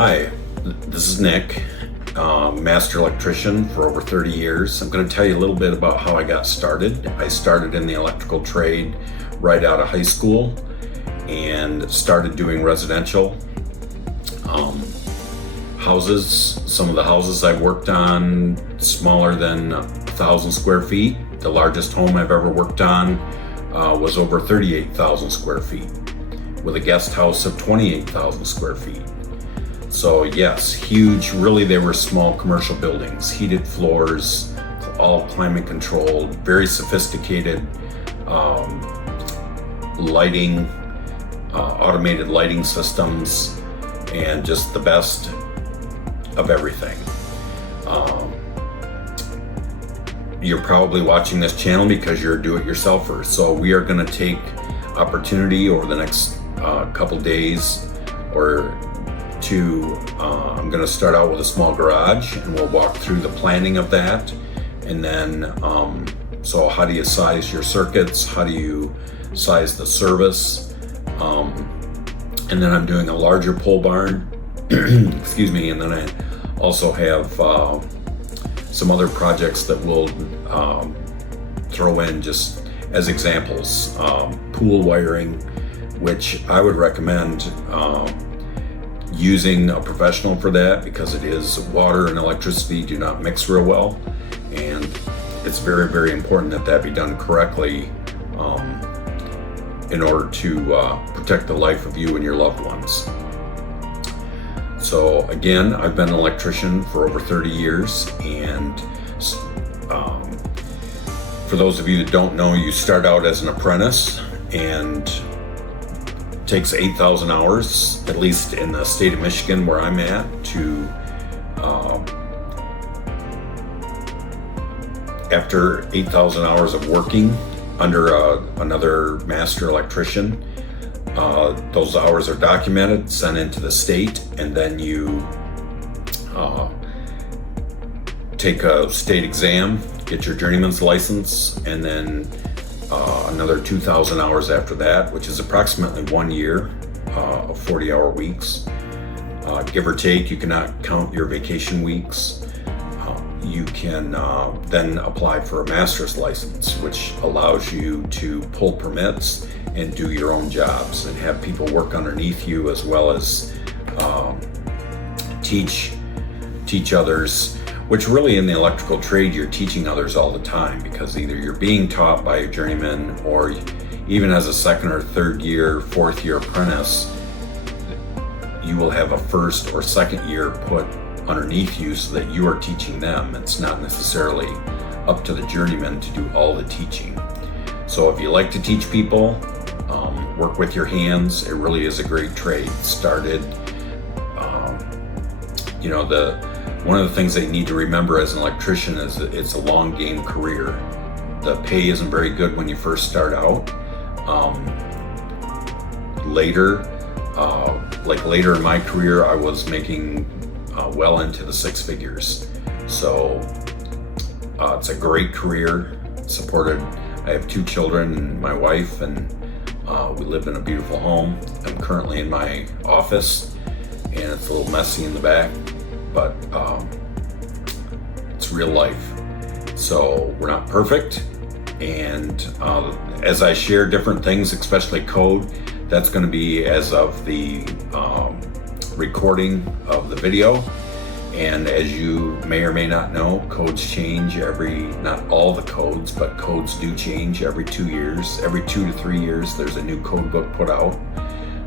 Hi, this is Nick, master electrician for over 30 years. I'm going to tell you a little bit about how I got started. I started in the electrical trade right out of high school and started doing residential houses. Some of the houses I worked on smaller than 1,000 square feet. The largest home I've ever worked on was over 38,000 square feet with a guest house of 28,000 square feet. So yes, huge. Really, they were small commercial buildings, heated floors, all climate controlled, very sophisticated lighting, automated lighting systems, and just the best of everything. You're probably watching this channel because you're a do-it-yourselfer. So we are going to take opportunity over the next couple days or two. I'm going to start out with a small garage and we'll walk through the planning of that, and then so how do you size your circuits, how do you size the service, and then I'm doing a larger pole barn excuse me, and then I also have some other projects that we'll throw in just as examples. Pool wiring, which I would recommend using a professional for that, because it is water and electricity do not mix real well, and it's very, very important that that be done correctly in order to protect the life of you and your loved ones. So again, I've been an electrician for over 30 years, and for those of you that don't know, you start out as an apprentice, and takes 8,000 hours, at least in the state of Michigan where I'm at, to after 8,000 hours of working under another master electrician, those hours are documented, sent into the state, and then you take a state exam, get your journeyman's license, and then another 2,000 hours after that, which is approximately 1 year of 40-hour weeks. Give or take, you cannot count your vacation weeks. You can then apply for a master's license, which allows you to pull permits and do your own jobs and have people work underneath you, as well as teach others, which really in the electrical trade, you're teaching others all the time, because either you're being taught by a journeyman, or even as a second or third year, fourth year apprentice, you will have a first or second year put underneath you so that you are teaching them. It's not necessarily up to the journeyman to do all the teaching. So if you like to teach people, work with your hands, it really is a great trade. Started, one of the things that you need to remember as an electrician is that it's a long game career. The pay isn't very good when you first start out. Later in my career, I was making well into the six figures. So it's a great career. I have 2 children and my wife, and we live in a beautiful home. I'm currently in my office, and it's a little messy in the back, but it's real life. So we're not perfect, and as I share different things, especially code, that's going to be as of the recording of the video. And as you may or may not know, codes change not all the codes, but codes do change every 2 years. Every 2 to 3 years, there's a new code book put out.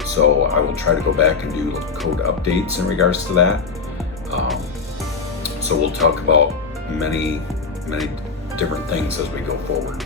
So I will try to go back and do code updates in regards to that. So we'll talk about many, many different things as we go forward.